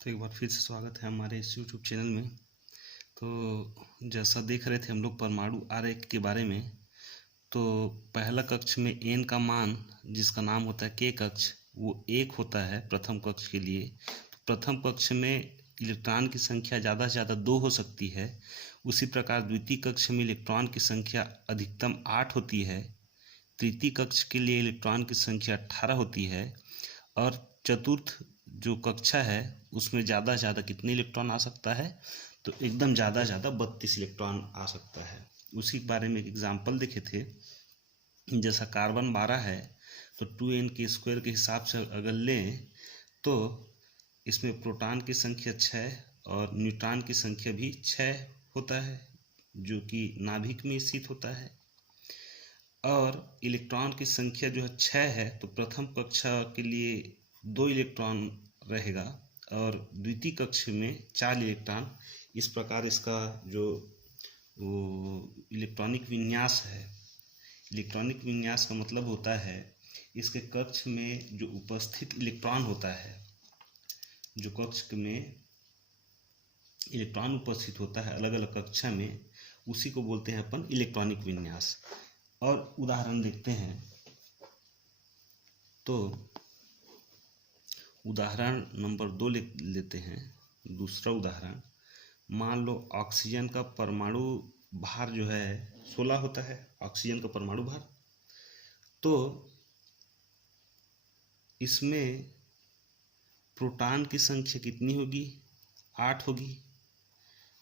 तो एक बार फिर से स्वागत है हमारे इस यूट्यूब चैनल में। तो जैसा देख रहे थे हम लोग परमाणु आरेख के बारे में, तो पहला कक्ष में n का मान जिसका नाम होता है k कक्ष वो 1 होता है प्रथम कक्ष के लिए। तो प्रथम कक्ष में इलेक्ट्रॉन की संख्या ज़्यादा से ज़्यादा 2 हो सकती है। उसी प्रकार द्वितीय कक्ष में इलेक्ट्रॉन की संख्या अधिकतम 8 होती है। तृतीय कक्ष के लिए इलेक्ट्रॉन की संख्या 18 होती है। और चतुर्थ जो कक्षा है उसमें ज़्यादा से ज़्यादा कितने इलेक्ट्रॉन आ सकता है, तो एकदम ज़्यादा से ज़्यादा 32 इलेक्ट्रॉन आ सकता है। उसी के बारे में एक एग्जाम्पल देखे थे। जैसा कार्बन 12 है तो 2n² के हिसाब से अगर लें तो इसमें प्रोटॉन की संख्या 6 और न्यूट्रॉन की संख्या भी 6 होता है, जो कि नाभिक में स्थित होता है। और इलेक्ट्रॉन की संख्या जो है 6 है, तो प्रथम कक्षा के लिए 2 इलेक्ट्रॉन रहेगा और द्वितीय कक्ष में 4 इलेक्ट्रॉन। इस प्रकार इसका जो इलेक्ट्रॉनिक विन्यास है, इलेक्ट्रॉनिक विन्यास का मतलब होता है इसके कक्ष में जो उपस्थित इलेक्ट्रॉन होता है, जो कक्ष में इलेक्ट्रॉन उपस्थित होता है अलग अलग कक्षा में, उसी को बोलते हैं अपन इलेक्ट्रॉनिक विन्यास। और उदाहरण देखते हैं, तो उदाहरण नंबर 2 लेते हैं। दूसरा उदाहरण, मान लो ऑक्सीजन का परमाणु भार जो है 16 होता है, ऑक्सीजन का परमाणु भार। तो इसमें प्रोटॉन की संख्या कितनी होगी? 8 होगी।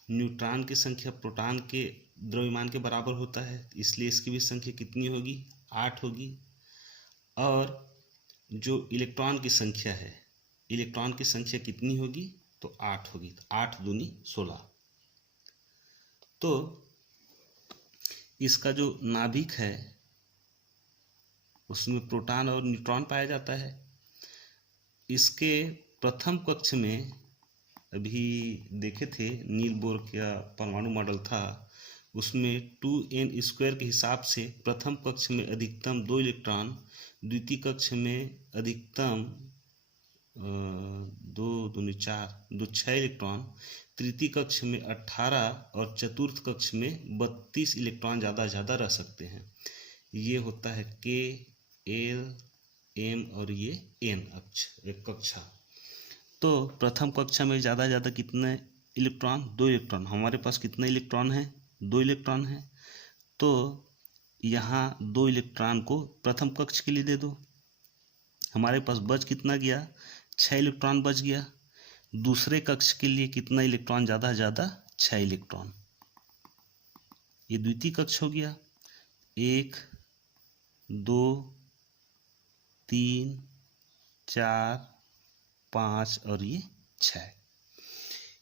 न्यूट्रॉन की संख्या प्रोटॉन के द्रव्यमान के बराबर होता है, इसलिए इसकी भी संख्या कितनी होगी? 8 होगी। और जो इलेक्ट्रॉन की संख्या है, इलेक्ट्रॉन की संख्या कितनी होगी? तो 8 होगी। तो 8 दूनी 16। तो इसका जो नाभिक है उसमें प्रोटॉन और न्यूट्रॉन पाया जाता है। इसके प्रथम कक्ष में अभी देखे थे, नील बोर का परमाणु मॉडल था, उसमें 2n² के हिसाब से प्रथम कक्ष में अधिकतम 2 इलेक्ट्रॉन, द्वितीय कक्ष में अधिकतम 2 दूनी 4 6 इलेक्ट्रॉन, तृतीय कक्ष में 18 और चतुर्थ कक्ष में 32 इलेक्ट्रॉन ज़्यादा ज़्यादा रह सकते हैं। ये होता है K, L, M और ये N अक्ष, एक कक्षा। तो प्रथम कक्षा में ज़्यादा ज़्यादा कितने इलेक्ट्रॉन? 2 इलेक्ट्रॉन। हमारे पास कितने इलेक्ट्रॉन है? 2 इलेक्ट्रॉन है। तो यहाँ 2 इलेक्ट्रॉन को प्रथम कक्ष के लिए दे दो। हमारे पास बच कितना गया? 6 इलेक्ट्रॉन बच गया। दूसरे कक्ष के लिए कितना इलेक्ट्रॉन ज़्यादा ज़्यादा? 6 इलेक्ट्रॉन। ये द्वितीय कक्ष हो गया। 1 2 3 4 5 और ये 6।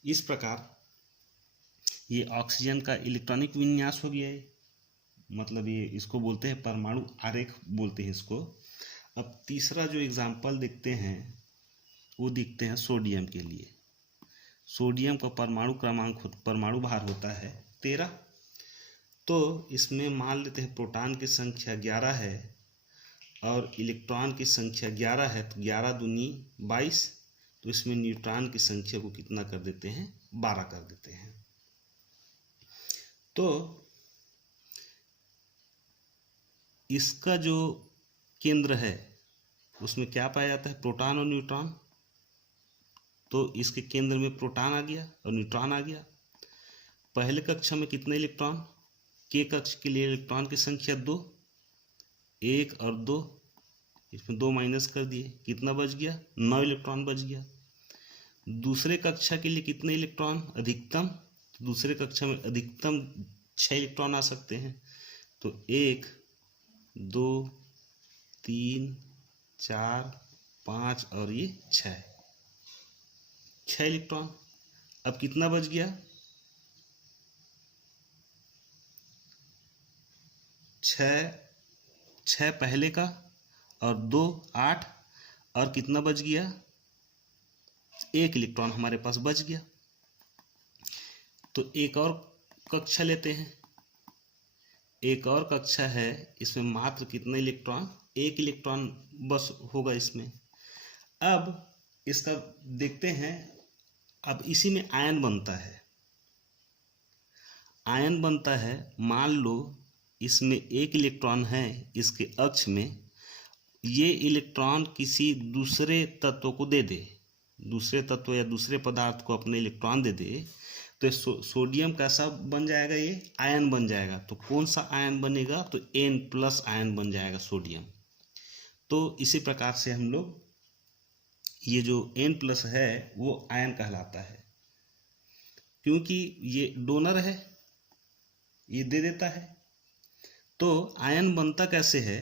इस प्रकार ये ऑक्सीजन का इलेक्ट्रॉनिक विन्यास हो गया है। मतलब ये इसको बोलते हैं परमाणु आरेख बोलते हैं इसको। अब तीसरा जो एग्जाम्पल देखते हैं वो देखते हैं सोडियम के लिए। सोडियम का परमाणु क्रमांक, परमाणु भार होता है 13। तो इसमें मान लेते हैं प्रोटॉन की संख्या 11 है और इलेक्ट्रॉन की संख्या 11 है, तो 11 दूनी 22। तो इसमें न्यूट्रॉन की संख्या को कितना कर देते हैं? 12 कर देते हैं। तो इसका जो केंद्र है उसमें क्या पाया जाता है? प्रोटॉन और न्यूट्रॉन। तो इसके केंद्र में प्रोटॉन आ गया और न्यूट्रॉन आ गया। पहले कक्षा में कितने इलेक्ट्रॉन? K कक्ष के लिए इलेक्ट्रॉन की संख्या 2, 1 और 2, इसमें 2 माइनस कर दिए, कितना बच गया? 9 इलेक्ट्रॉन बच गया। दूसरे कक्षा के लिए कितने इलेक्ट्रॉन अधिकतम? तो दूसरे कक्षा में अधिकतम 6 इलेक्ट्रॉन आ सकते हैं। तो 1 2 3 4 5 और ये 6 इलेक्ट्रॉन। अब कितना बच गया? 6 पहले का और 2 8 और कितना बच गया? 1 इलेक्ट्रॉन हमारे पास बच गया। तो एक और कक्षा लेते हैं। एक और कक्षा है, इसमें मात्र कितने इलेक्ट्रॉन? 1 इलेक्ट्रॉन बस होगा इसमें। अब इसका देखते हैं अब इसी में आयन बनता है। आयन बनता है, मान लो इसमें एक इलेक्ट्रॉन है इसके अक्ष में, ये इलेक्ट्रॉन किसी दूसरे तत्व को दे दे, दूसरे तत्व या दूसरे पदार्थ को अपने इलेक्ट्रॉन दे दे, तो सोडियम कैसा बन जाएगा, ये आयन बन जाएगा। तो कौन सा आयन बनेगा, तो N+ आयन बन जाएगा सोडियम। तो इसी प्रकार से हम लोग ये जो N+ है वो आयन कहलाता है, क्योंकि ये डोनर है, ये दे देता है। तो आयन बनता कैसे है,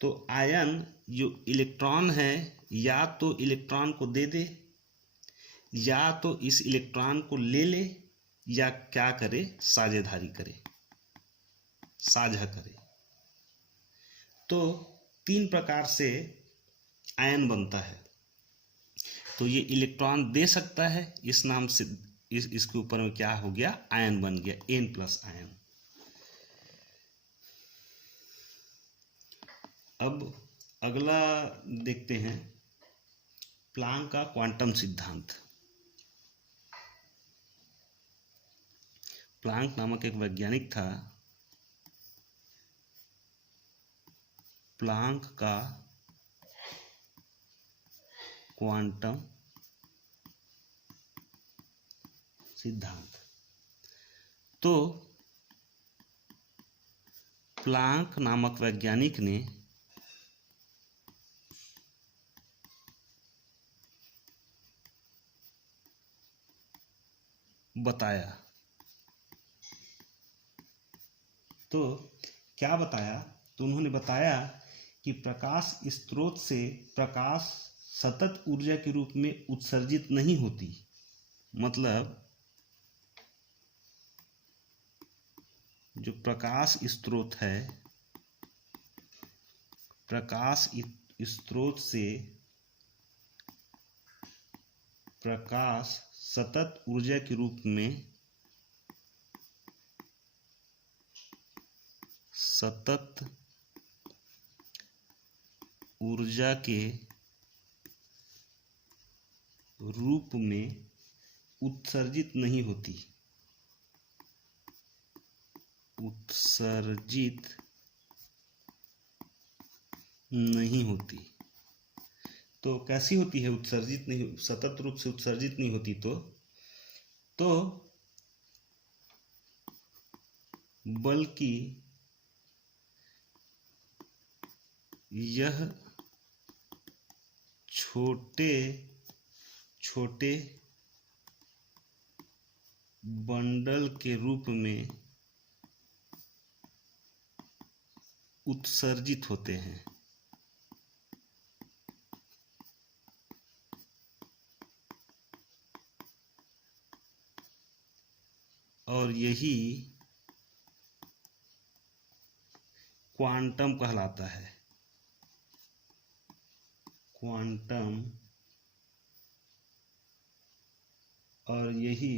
तो आयन जो इलेक्ट्रॉन है या तो इलेक्ट्रॉन को दे दे, या तो इस इलेक्ट्रॉन को ले ले, या क्या करे, साझेदारी करे, साझा करे। तो 3 प्रकार से आयन बनता है। तो ये इलेक्ट्रॉन दे सकता है, इस नाम से इसके ऊपर में क्या हो गया, आयन बन गया, N+ आयन। अब अगला देखते हैं प्लांक का क्वांटम सिद्धांत। प्लांक नामक एक वैज्ञानिक था। प्लांक का क्वांटम सिद्धांत। तो प्लांक नामक वैज्ञानिक ने बताया, तो क्या बताया, तो उन्होंने बताया कि प्रकाश स्रोत से प्रकाश सतत ऊर्जा के रूप में उत्सर्जित नहीं होती। मतलब जो प्रकाश स्रोत है, प्रकाश स्रोत से प्रकाश सतत ऊर्जा के रूप में, सतत ऊर्जा के रूप में उत्सर्जित नहीं होती, उत्सर्जित नहीं होती। तो कैसी होती है, उत्सर्जित नहीं, सतत रूप से उत्सर्जित नहीं होती। तो बल्कि यह छोटे छोटे बंडल के रूप में उत्सर्जित होते हैं। और यही क्वांटम कहलाता है। क्वांटम, और यही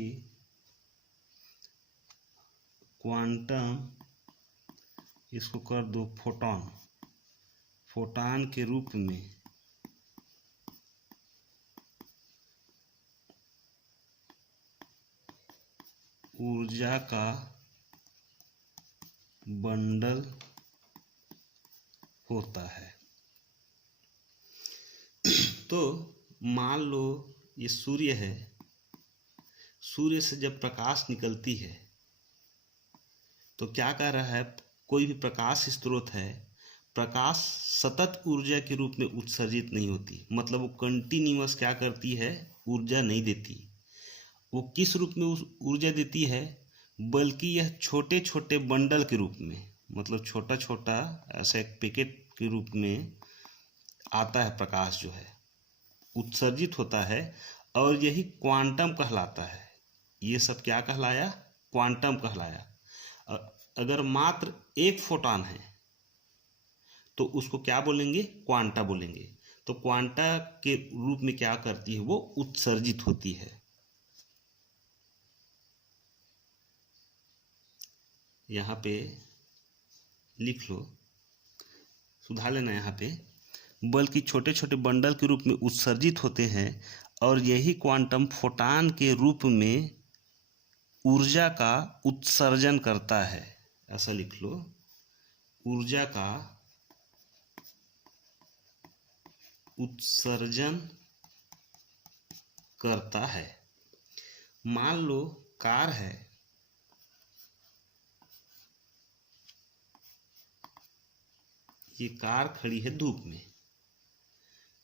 क्वांटम, इसको कर दो फोटॉन, फोटॉन के रूप में ऊर्जा का बंडल होता है। तो मान लो ये सूर्य है, सूर्य से जब प्रकाश निकलती है तो क्या कह रहा है, कोई भी प्रकाश स्रोत है, प्रकाश सतत ऊर्जा के रूप में उत्सर्जित नहीं होती। मतलब वो कंटिन्यूअस क्या करती है, ऊर्जा नहीं देती। वो किस रूप में उस ऊर्जा देती है, बल्कि यह छोटे छोटे बंडल के रूप में, मतलब छोटा छोटा ऐसा एक पैकेट के रूप में आता है, प्रकाश जो है उत्सर्जित होता है। और यही क्वांटम कहलाता है। ये सब क्या कहलाया, क्वांटम कहलाया। अगर मात्र एक फोटॉन है तो उसको क्या बोलेंगे, क्वांटा बोलेंगे। तो क्वांटा के रूप में क्या करती है, वो उत्सर्जित होती है। यहाँ पे लिख लो, सुधार लेना यहाँ पे, बल्कि छोटे छोटे बंडल के रूप में उत्सर्जित होते हैं और यही क्वांटम फोटान के रूप में ऊर्जा का उत्सर्जन करता है। ऐसा लिख लो, ऊर्जा का उत्सर्जन करता है। मान लो कार है, ये कार खड़ी है धूप में।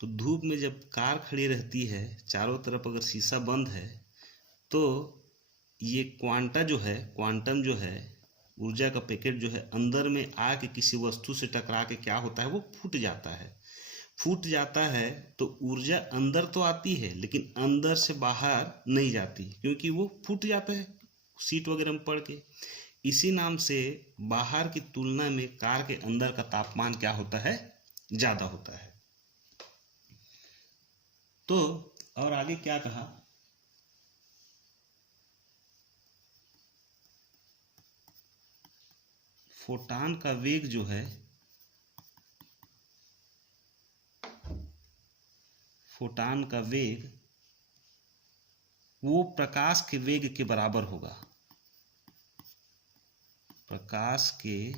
तो धूप में जब कार खड़ी रहती है, चारों तरफ अगर शीशा बंद है, तो ये क्वांटम जो है ऊर्जा का पैकेट जो है अंदर में आके किसी वस्तु से टकरा के क्या होता है, वो फूट जाता है। तो ऊर्जा अंदर तो आती है लेकिन अंदर से बाहर नहीं जाती, क्योंकि वो फूट जाता है सीट वगैरह में पड़ के। इसी नाम से बाहर की तुलना में कार के अंदर का तापमान क्या होता है, ज़्यादा होता है। तो और आगे क्या कहा, फोटान का वेग जो है, फोटान का वेग वो प्रकाश के वेग के बराबर होगा। प्रकाश के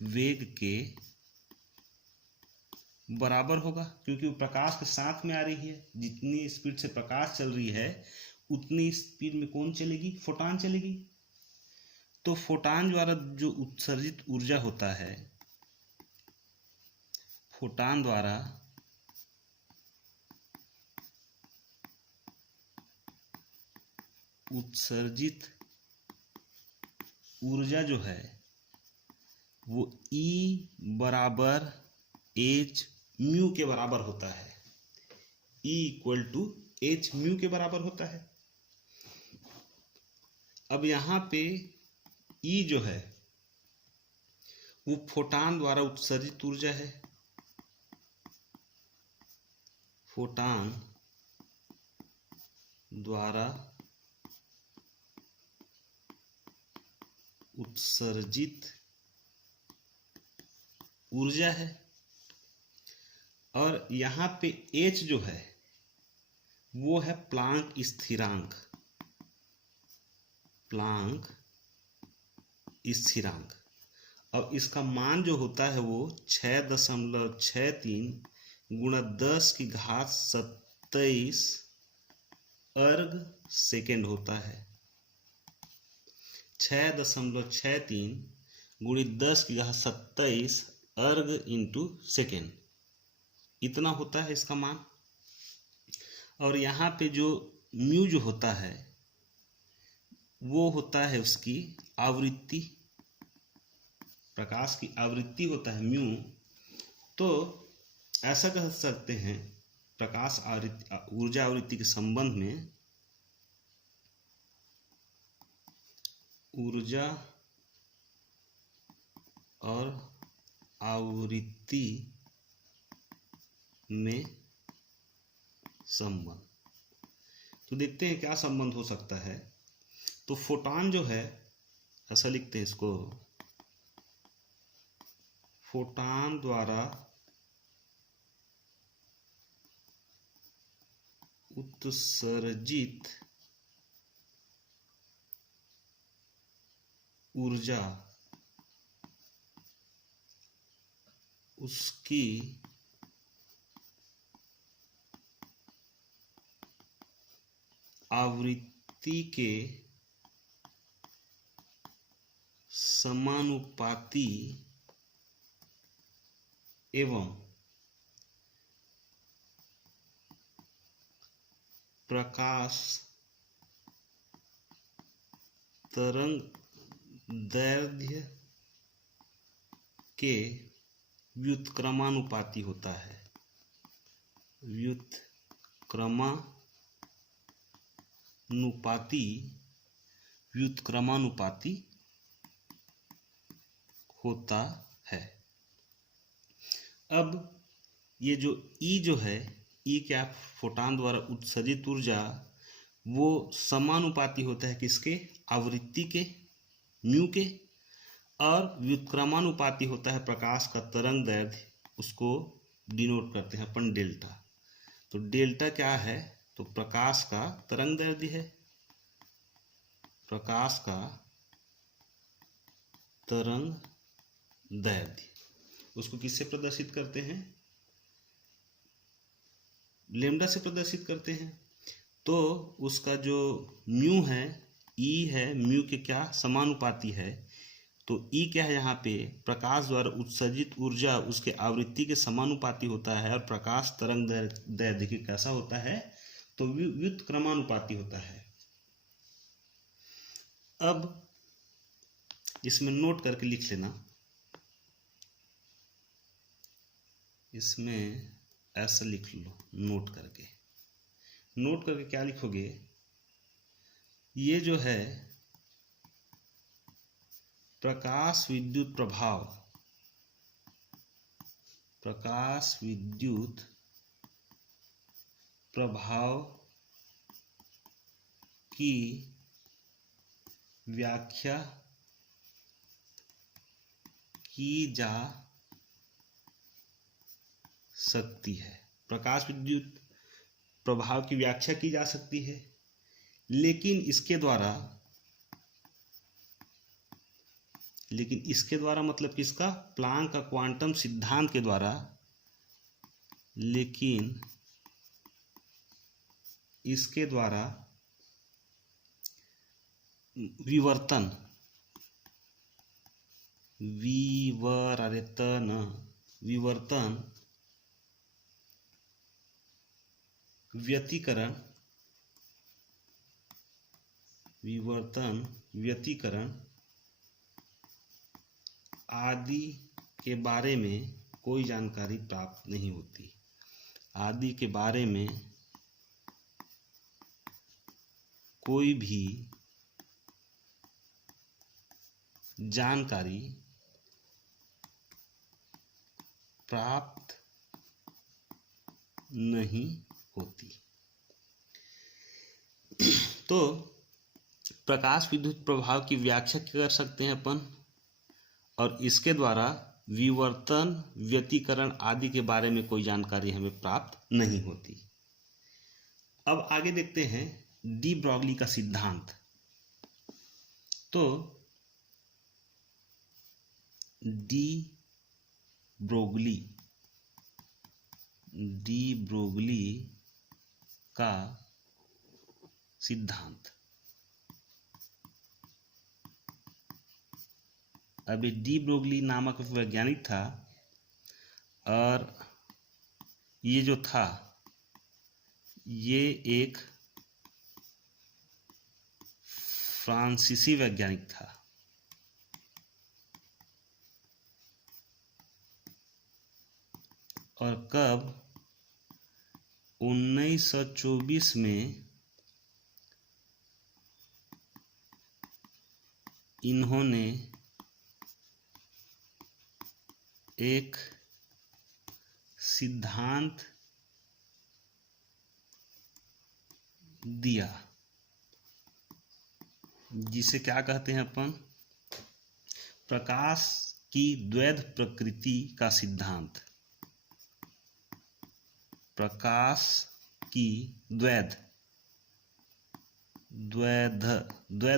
वेग के बराबर होगा, क्योंकि वो प्रकाश के साथ में आ रही है। जितनी स्पीड से प्रकाश चल रही है उतनी स्पीड में कौन चलेगी, फोटान चलेगी। तो फोटान द्वारा जो उत्सर्जित ऊर्जा होता है, फोटान द्वारा उत्सर्जित ऊर्जा जो है वो E बराबर एच म्यू के बराबर होता है। E equal to h mu के बराबर होता है। अब यहाँ पे E जो है वो फोटान द्वारा उत्सर्जित ऊर्जा है। फोटान द्वारा उत्सर्जित ऊर्जा है। और यहाँ पे H जो है वो है प्लांक स्थिरांक। प्लांक स्थिरांक। अब इसका मान जो होता है वो 6.63 गुणा 10⁻27 अर्ग सेकेंड होता है। 6.63 गुणित 10⁻27 अर्ग इंटू सेकेंड, इतना होता है इसका मान। और यहाँ पे जो म्यू जो होता है वो होता है उसकी आवृत्ति, प्रकाश की आवृत्ति होता है म्यू। तो ऐसा कह सकते हैं प्रकाश आवृत्ति, ऊर्जा आवृत्ति के संबंध में, ऊर्जा और आवृत्ति में संबंध। तो देखते हैं क्या संबंध हो सकता है। तो फोटान जो है, ऐसा लिखते हैं इसको, फोटान द्वारा उत्सर्जित ऊर्जा उसकी आवृत्ति के समानुपाती एवं प्रकाश तरंग दैर्ध्य के व्युत्क्रमानुपाती होता है। व्युत्क्रमानुपाती होता है। अब ये जो E जो है, E क्या, फोटान द्वारा उत्सर्जित ऊर्जा, वो समानुपाती होता है किसके, आवृत्ति के म्यू के, और व्युत्क्रमानुपाती होता है प्रकाश का तरंग दैर्ध्य, उसको डिनोट करते हैं अपन डेल्टा। तो डेल्टा क्या है, तो प्रकाश का तरंग दैर्ध्य है। प्रकाश का तरंग दैर्ध्य, उसको किससे प्रदर्शित करते हैं, लैम्डा से प्रदर्शित करते हैं। तो उसका जो म्यू है, ई है, म्यू के क्या समानुपाती है, तो ई क्या है यहाँ पे, प्रकाश द्वारा उत्सर्जित ऊर्जा उसके आवृत्ति के समानुपाती होता है, और प्रकाश तरंग दैर्ध्य देखिए कैसा होता है, तो व्युत्क्रमानुपाती होता है। अब इसमें नोट करके लिख लेना, इसमें ऐसा लिख लो, नोट करके क्या लिखोगे, ये जो है प्रकाश विद्युत प्रभाव, प्रकाश विद्युत प्रभाव की व्याख्या की जा सकती है। प्रकाश विद्युत प्रभाव की व्याख्या की जा सकती है, लेकिन इसके द्वारा मतलब किसका, प्लांक का क्वांटम सिद्धांत के द्वारा, लेकिन इसके द्वारा विवर्तन व्यतिकरण आदि के बारे में कोई जानकारी प्राप्त नहीं होती। आदि के बारे में कोई भी जानकारी प्राप्त नहीं होती। तो प्रकाश विद्युत प्रभाव की व्याख्या कर सकते हैं अपन, और इसके द्वारा विवर्तन, व्यतिकरण आदि के बारे में कोई जानकारी हमें प्राप्त नहीं होती। अब आगे देखते हैं डी ब्रॉगली का सिद्धांत। तो डी ब्रोगली का सिद्धांत, अभी डी ब्रोगली नामक वैज्ञानिक था, और ये जो था ये एक फ्रांसीसी वैज्ञानिक था। और कब, 1924 में इन्होंने एक सिद्धांत दिया, जिसे क्या कहते हैं अपन, प्रकाश की द्वैध प्रकृति का सिद्धांत। प्रकाश की द्वैध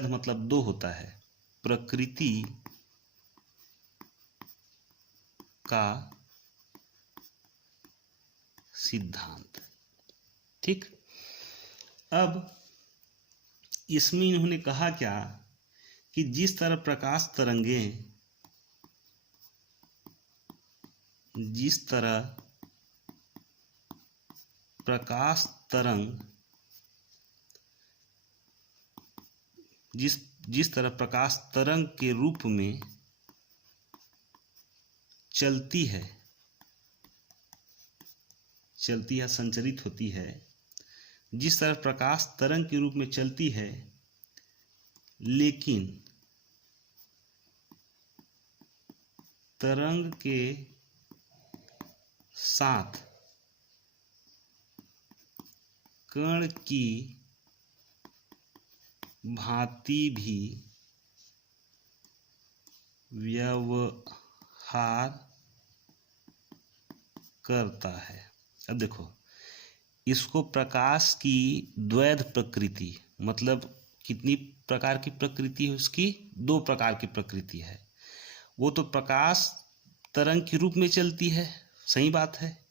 मतलब दो होता है, प्रकृति का सिद्धांत। ठीक, अब इसमें इन्होंने कहा क्या कि जिस तरह प्रकाश तरंग जिस तरह प्रकाश तरंग के रूप में चलती है, संचरित होती है, जिस तरह प्रकाश तरंग के रूप में चलती है, लेकिन तरंग के साथ कण की भांति भी व्यवहार करता है। अब देखो, इसको प्रकाश की द्वैध प्रकृति, मतलब कितनी प्रकार की प्रकृति है उसकी? 2 प्रकार की प्रकृति है। वो तो प्रकाश तरंग के रूप में चलती है, सही बात है,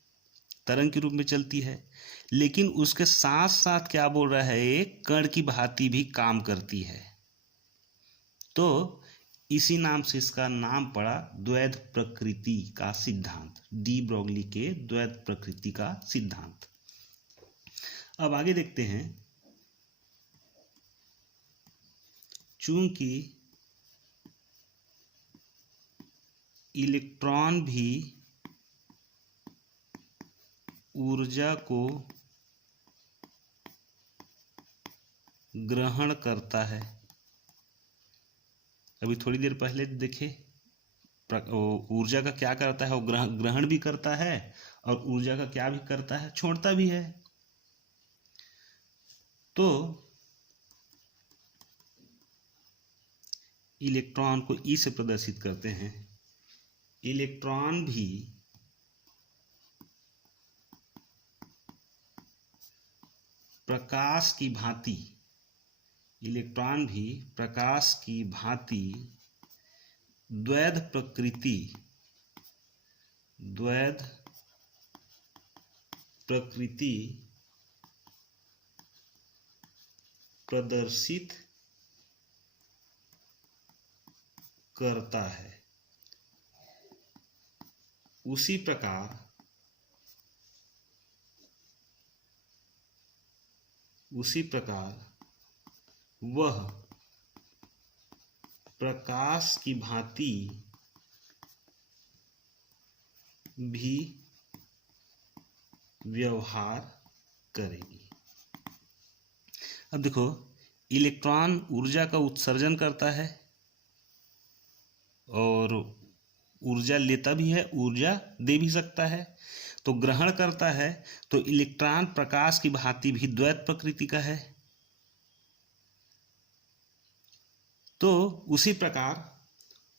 तरंग के रूप में चलती है, लेकिन उसके साथ साथ क्या बोल रहा है, एक कण की भांति भी काम करती है। तो इसी नाम से इसका नाम पड़ा द्वैध प्रकृति का सिद्धांत, डी ब्रोगली के द्वैध प्रकृति का सिद्धांत। अब आगे देखते हैं। चूंकि इलेक्ट्रॉन भी ऊर्जा को ग्रहण करता है, अभी थोड़ी देर पहले देखे ऊर्जा का क्या करता है, वो ग्रहण भी करता है और ऊर्जा का क्या भी करता है, छोड़ता भी है। तो इलेक्ट्रॉन को ई से प्रदर्शित करते हैं। इलेक्ट्रॉन भी प्रकाश की भांति, इलेक्ट्रॉन भी प्रकाश की भांति द्वैध प्रकृति प्रदर्शित करता है। उसी प्रकार वह प्रकाश की भांति भी व्यवहार करेगी। अब देखो, इलेक्ट्रॉन ऊर्जा का उत्सर्जन करता है और ऊर्जा लेता भी है, ऊर्जा दे भी सकता है। तो ग्रहण करता है, तो इलेक्ट्रॉन प्रकाश की भांति भी द्वैत प्रकृति का है। तो उसी प्रकार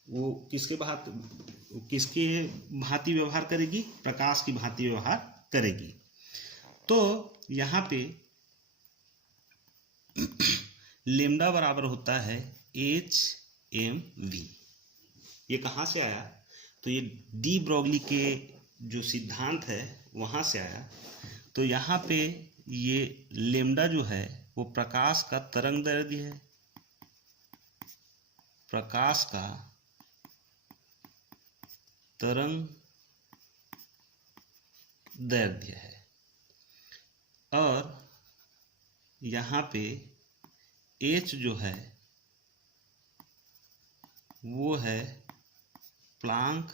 वो किसके भांति व्यवहार करेगी? प्रकाश की भांति व्यवहार करेगी। तो यहाँ पे लेम्डा बराबर होता है HmV। ये कहाँ से आया? तो ये डी ब्रोगली के जो सिद्धांत है वहाँ से आया। तो यहाँ पे ये लेम्डा जो है वो प्रकाश का तरंग दैर्ध्य है, प्रकाश का तरंग दैर्ध्य है। और यहाँ पे H जो है वो है प्लांक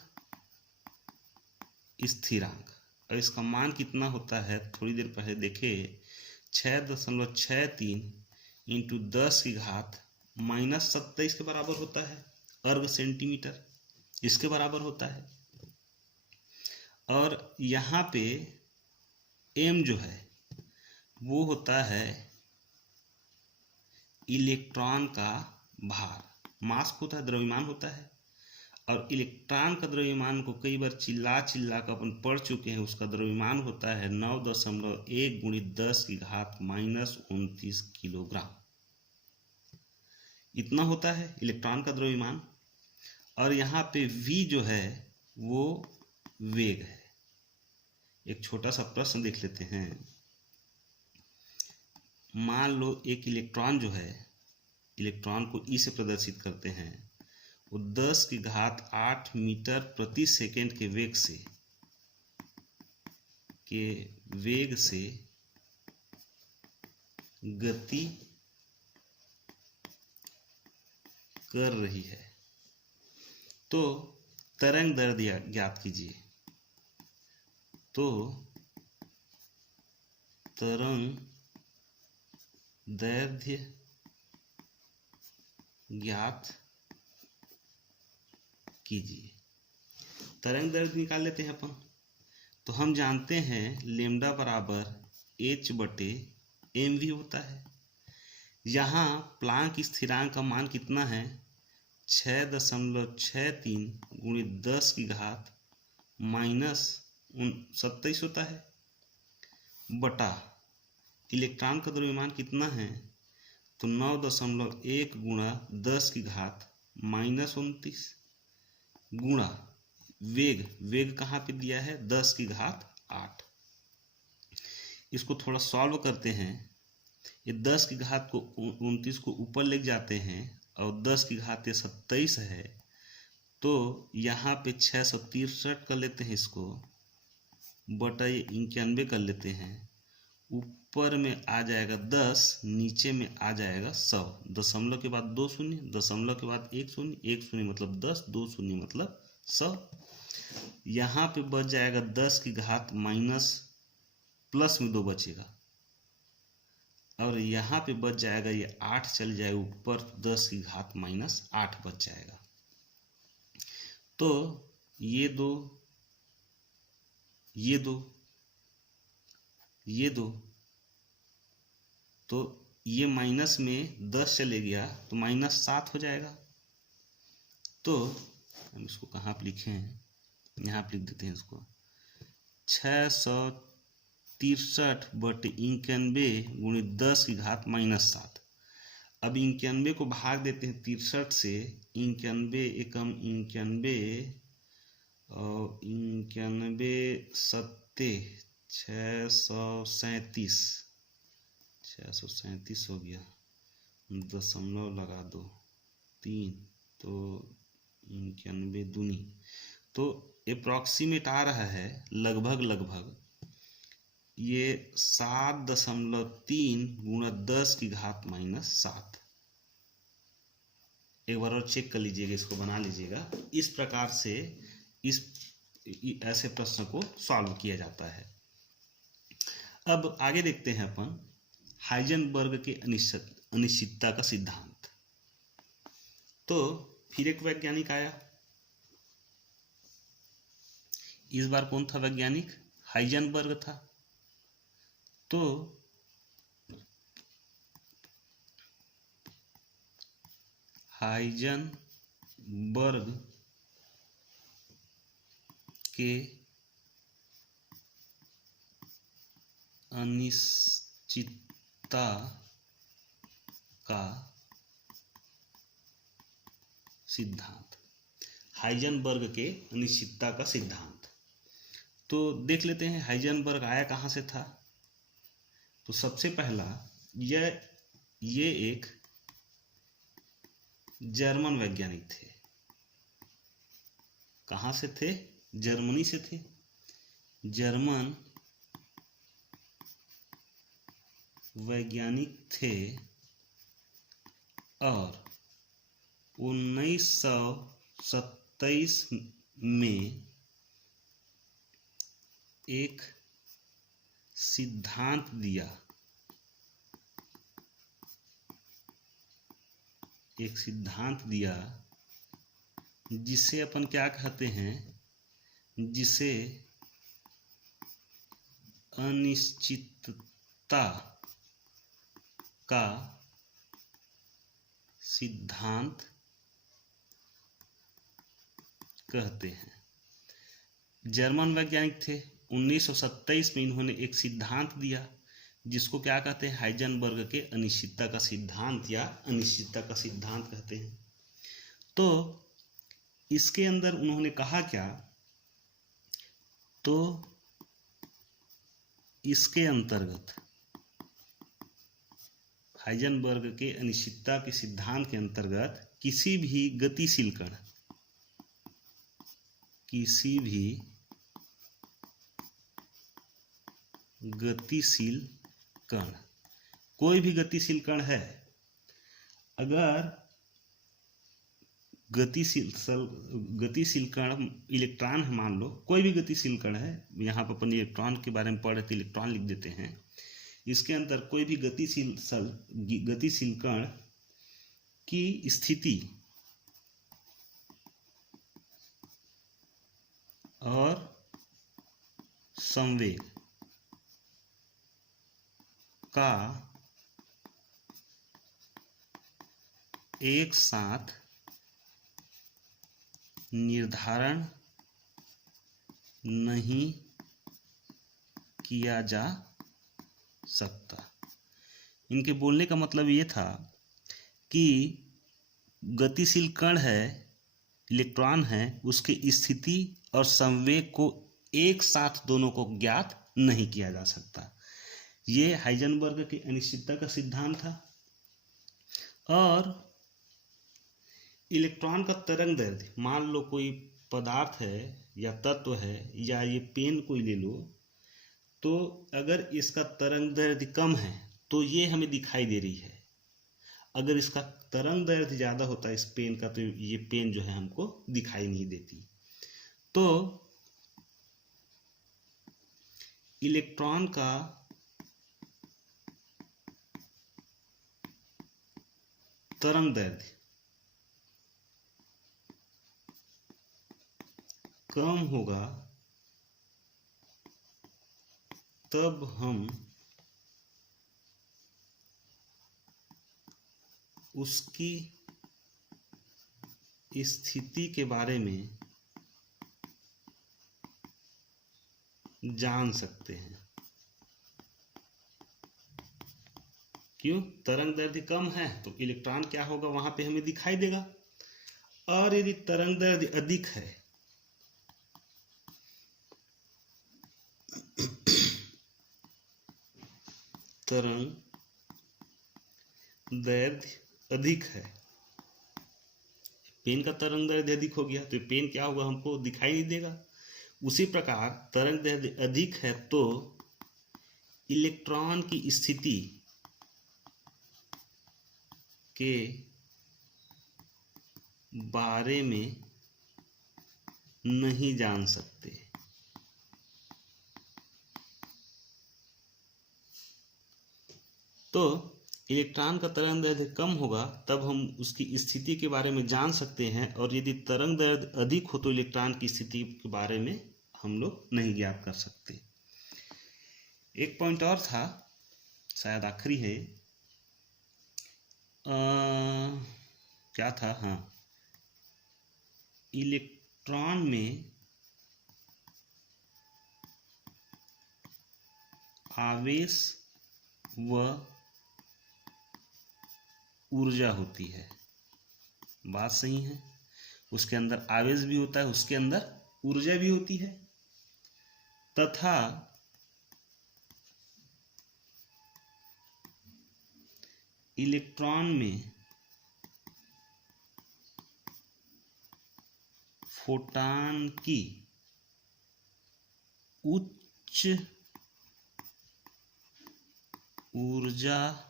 स्थिरांक, और इसका मान कितना होता है? थोड़ी देर पहले देखे, 6.63 इंटू 10 की घात -27 के बराबर होता है, अर्ग सेंटीमीटर इसके बराबर होता है। और यहाँ पे m जो है वो होता है इलेक्ट्रॉन का भार, मास होता है, द्रव्यमान होता है। और इलेक्ट्रॉन का द्रव्यमान को कई बार चिल्ला कर अपन पढ़ चुके हैं, उसका द्रव्यमान होता है 9.1 × 10 की घात -29 किलोग्राम, इतना होता है इलेक्ट्रॉन का द्रव्यमान। और यहाँ पे v जो है वो वेग है। एक छोटा सा प्रश्न देख लेते हैं। मान लो एक इलेक्ट्रॉन जो है, इलेक्ट्रॉन को ई से प्रदर्शित करते हैं, वो 10 की घात 8 मीटर प्रति सेकेंड के वेग से गति कर रही है। तो तरंग दैर्ध्य ज्ञात कीजिए। तो तरंग दैर्ध्य ज्ञात कीजिए। तरंग दैर्ध्य निकाल लेते हैं अपन। तो हम जानते हैं लेम्डा बराबर H/mv होता है। यहाँ प्लांक स्थिरांक का मान कितना है? 6.63 × 10 की घात -27 होता है। बटा इलेक्ट्रॉन का द्रव्यमान कितना है, तो 9.1 गुणा 10 की घात -29 गुणा वेग, वेग कहाँ पे दिया है 10 की घात 8। इसको थोड़ा सॉल्व करते हैं। ये 10 की घात को 29 को ऊपर ले जाते हैं और 10 की घात ये 27 है, तो यहाँ पे 663 कर लेते हैं इसको, बटा ये 91 कर लेते हैं। ऊपर में आ जाएगा 10, नीचे में आ जाएगा 100। दशमलव के बाद 2 शून्य, दशमलव के बाद 1 शून्य, 1 शून्य मतलब 10, 2 शून्य मतलब 100। यहाँ पे बच जाएगा 10 की घात माइनस प्लस में 2 बचेगा, और यहाँ पे बच जाएगा ये 8 चल जाएगा ऊपर, 10 की घात -8 बच जाएगा। तो ये दो, ये दो, ये दो, तो ये माइनस में 10 चले गया तो -7 हो जाएगा। तो हम इसको कहाँ पे लिखे हैं, यहाँ पे लिख देते हैं इसको, 663 बटे 91 गुणे 10 की घात -7। अब 91 को भाग देते हैं 63 से, 91 एकम 91 और 91 सत्ते 637 हो गया, दशमलव लगा दो 3, तो 91 दूनी, तो अप्रॉक्सीमेट आ रहा है लगभग लगभग ये 7.3 गुणा 10 की घात -7। एक बार और चेक कर लीजिएगा, इसको बना लीजिएगा। इस प्रकार से इस ऐसे प्रश्न को सॉल्व किया जाता है। अब आगे देखते हैं अपन हाइजेनबर्ग के अनिश्चितता का सिद्धांत। तो फिर एक वैज्ञानिक आया, इस बार कौन था वैज्ञानिक, हाइजेनबर्ग था। तो हाइजेनबर्ग के अनिश्चितता का सिद्धांत, हाइजेनबर्ग के अनिश्चितता का सिद्धांत। तो देख लेते हैं हाइजेनबर्ग आया कहाँ से था। तो सबसे पहला ये एक जर्मन वैज्ञानिक थे। कहाँ से थे, जर्मनी से थे। जर्मन वैज्ञानिक थे और 1927 में एक सिद्धांत दिया, जिसे अपन क्या कहते हैं, जिसे अनिश्चितता का सिद्धांत कहते हैं। जर्मन वैज्ञानिक थे, 1927 में इन्होंने एक सिद्धांत दिया जिसको क्या कहते हैं, हाइजेनबर्ग के अनिश्चितता का सिद्धांत या अनिश्चितता का सिद्धांत कहते हैं। तो इसके अंदर उन्होंने कहा क्या, तो इसके अंतर्गत हाइजेनबर्ग के अनिश्चितता के सिद्धांत के अंतर्गत किसी भी गतिशील कण, कोई भी गतिशील कण है, अगर गतिशील कण इलेक्ट्रॉन है, मान लो कोई भी गतिशील कण है, यहाँ पर अपन इलेक्ट्रॉन के बारे में पढ़ रहे थे, इलेक्ट्रॉन लिख देते हैं। इसके अंदर कोई भी गतिशील कण की स्थिति और संवेग का एक साथ निर्धारण नहीं किया जा सकता। इनके बोलने का मतलब ये था कि गतिशील कण है, इलेक्ट्रॉन है, उसकी स्थिति और संवेग को एक साथ दोनों को ज्ञात नहीं किया जा सकता। ये हाइजेनबर्ग की अनिश्चितता का सिद्धांत था। और इलेक्ट्रॉन का तरंग दैर्ध्य, मान लो कोई पदार्थ है या तत्व है या ये पेन कोई ले लो, तो अगर इसका तरंग दैर्ध्य कम है तो ये हमें दिखाई दे रही है। अगर इसका तरंग दैर्ध्य ज़्यादा होता है इस पेन का, तो ये पेन जो है हमको दिखाई नहीं देती। तो इलेक्ट्रॉन का तरंग दैर्ध्य कम होगा तब हम उसकी स्थिति के बारे में जान सकते हैं। क्यों? तरंग दैर्ध्य कम है तो इलेक्ट्रॉन क्या होगा, वहां पे हमें दिखाई देगा। और यदि तरंग दैर्ध्य अधिक है तरंग दैर्ध्य अधिक है, पेन का तरंग दैर्ध्य अधिक हो गया तो पेन क्या होगा, हमको दिखाई नहीं देगा। उसी प्रकार तरंग दैर्ध्य अधिक है तो इलेक्ट्रॉन की स्थिति के बारे में नहीं जान सकते। तो इलेक्ट्रॉन का तरंग दैर्ध्य कम होगा तब हम उसकी स्थिति के बारे में जान सकते हैं, और यदि तरंग दैर्ध्य अधिक हो तो इलेक्ट्रॉन की स्थिति के बारे में हम लोग नहीं ज्ञात कर सकते। एक पॉइंट और था, शायद आखिरी है, क्या था, हाँ, इलेक्ट्रॉन में आवेश व ऊर्जा होती है। बात सही है, उसके अंदर आवेश भी होता है, उसके अंदर ऊर्जा भी होती है, तथा इलेक्ट्रॉन में फोटॉन की उच्च ऊर्जा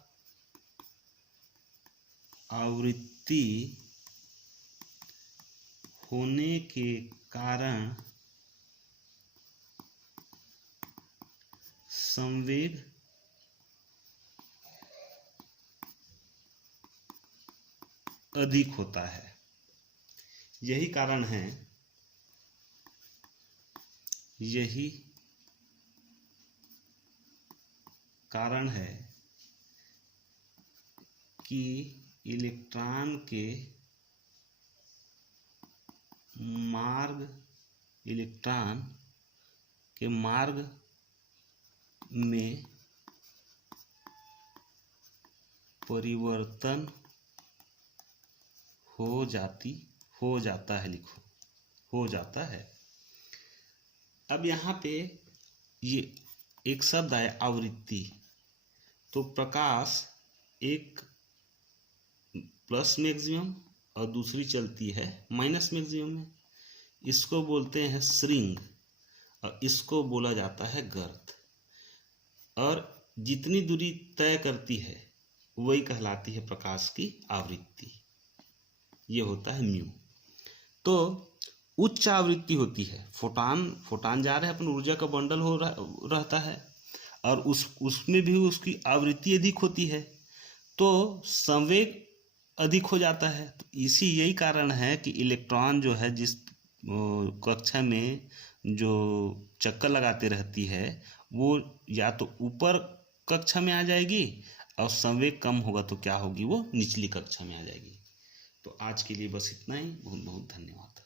आवृत्ति होने के कारण संवेग अधिक होता है। यही कारण है कि इलेक्ट्रॉन के मार्ग में परिवर्तन हो जाता है। अब यहाँ पे ये एक शब्द आया आवृत्ति, तो प्रकाश एक प्लस मैक्सिमम और दूसरी चलती है माइनस मैक्सिमम में, इसको बोलते हैं श्रिंग और इसको बोला जाता है गर्त। और जितनी दूरी तय करती है वही कहलाती है प्रकाश की आवृत्ति, ये होता है म्यू। तो उच्च आवृत्ति होती है, फोटॉन जा रहा है, अपन ऊर्जा का बंडल रहता है, और उसमें भी उसकी आवृत्ति अधिक होती है तो संवेग अधिक हो जाता है। तो यही कारण है कि इलेक्ट्रॉन जो है जिस कक्षा में जो चक्कर लगाते रहती है वो या तो ऊपर कक्षा में आ जाएगी, और संवेग कम होगा तो क्या होगी, वो निचली कक्षा में आ जाएगी। तो आज के लिए बस इतना ही। बहुत बहुत धन्यवाद।